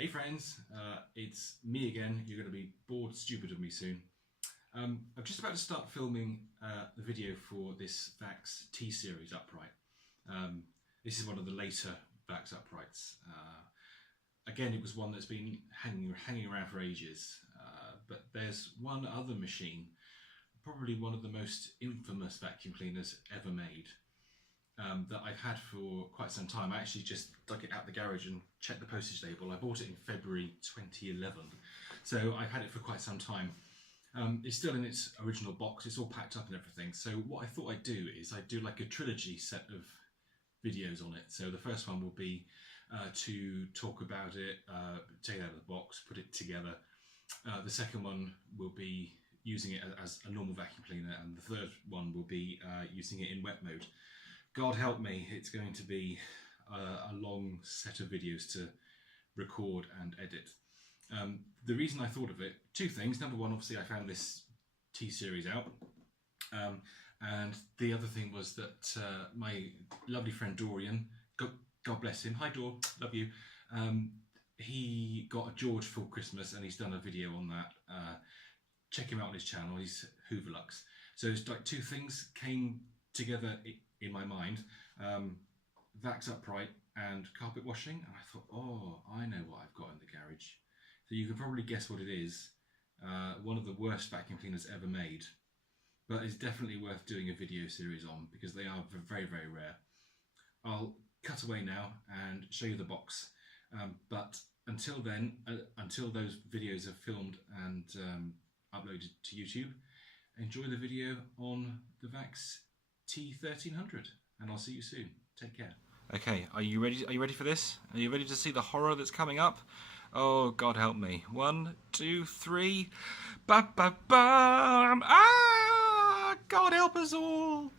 Hey friends, it's me again. You're going to be bored stupid of me soon. I'm just about to start filming the video for this VAX T series upright. This is one of the later VAX uprights. Again, it was one that's been hanging around for ages, but there's one other machine, probably one of the most infamous vacuum cleaners ever made, that I've had for quite some time. I actually just dug it out the garage and checked the postage label. I bought it in February 2011, so I've had it for quite some time. It's still in its original box, it's all packed up and everything. So what I thought I'd do is I'd do like a trilogy set of videos on it. So the first one will be to talk about it, take it out of the box, put it together. The second one will be using it as a normal vacuum cleaner, and the third one will be using it in wet mode. God help me, it's going to be a long set of videos to record and edit. The reason I thought of it, two things. Number one, obviously I found this T-series out. And the other thing was that my lovely friend Dorian, God bless him, hi Dor, love you. He got a George for Christmas and he's done a video on that. Check him out on his channel, he's Hooverlux. So it's like two things came together in my mind, VAX upright and carpet washing, and I thought, oh, I know what I've got in the garage. So you can probably guess what it is. One of the worst vacuum cleaners ever made, but it's definitely worth doing a video series on because they are very, very rare. I'll cut away now and show you the box, but until then, until those videos are filmed and uploaded to YouTube, enjoy the video on the VAX T1300, and I'll see you soon. Take care. Okay, are you ready? Are you ready for this? Are you ready to see the horror that's coming up? Oh, God help me. 1, 2, 3. Ba ba bam! Ah! God help us all!